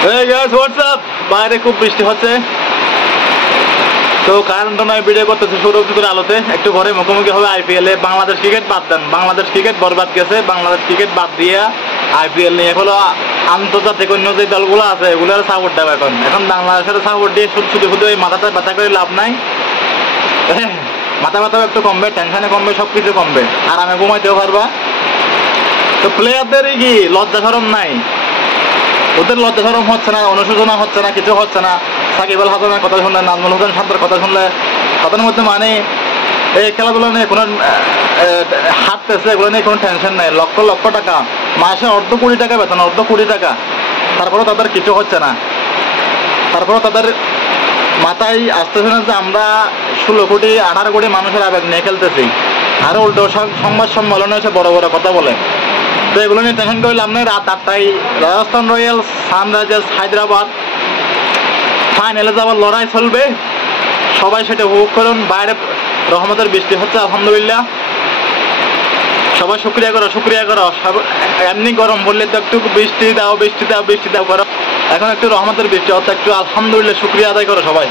Hey guys, what's up? বাইরে খুব বৃষ্টি হচ্ছে, তো কারণটা নয় ভিডিও করতেছে সৌরভের আলোতে। একটু ঘরে মুখোমুখি হবে আইপিএল এ। বাংলাদেশ ক্রিকেট বাদ দেন, বাংলাদেশ ক্রিকেট বরবাদ গেছে। বাংলাদেশ ক্রিকেট বাদ দিয়ে আইপিএল নিয়ে হলো আন্তর্জাতিক অন্য যে দলগুলো আছে এগুলোর সাপোর্ট দেবে। এখন বাংলাদেশের সাপোর্ট দিয়ে শুধু শুধু এই মাথাটা ব্যথা করে লাভ নাই। মাথা ব্যথাও একটু কমবে, টেনশনে কমবে, সব কিছু কমবে, আরামে ঘুমাইতেও পারবা। তো প্লেয়ারদেরই কি লজ্জা শরম নাই? ওদের লজ্জা শরম হচ্ছে না, অনুশোচনা হচ্ছে না, কিছু হচ্ছে না। সাকিব আল হাসানের কথা শুনলে, নাজমুল হোসেন শান্তর কথা শুনলে কথার মধ্যে মানে এই খেলাধুলা নিয়ে কোনো হাঁটতেছে, এগুলো নিয়ে কোনো টেনশন নেই। লক্ষ লক্ষ টাকা মাসে, অর্ধ কোটি টাকা বেতন, অর্ধ কোটি টাকা, তারপরেও তাদের কিছু হচ্ছে না। তারপরেও তাদের মাথায় আসতেছে না যে আমরা 16 কোটি 18 কোটি মানুষের আবেগ নিয়ে খেলতেছি। আরও উল্টো সংবাদ সম্মেলনে এসে বড় বড় কথা বলে। তো এগুলো নিয়ে টেনশন করে লাভ নেই। রাত 8টায় রাজস্থান রয়্যালস সানরাইজার্স হায়দ্রাবাদ ফাইনালে যাওয়ার লড়াই চলবে, সবাই সেটা উপভোগ করুন। বাইরে রহমতের বৃষ্টি হচ্ছে আলহামদুলিল্লাহ, সবাই শুক্রিয়া করো, শুক্রিয়া করো। এমনি গরম বললে তো একটু বৃষ্টি দাও, বৃষ্টি দাও, বৃষ্টি দাও করো। এখন একটু রহমতের বৃষ্টি হচ্ছে, একটু আলহামদুলিল্লাহ শুক্রিয়া আদায় করো সবাই।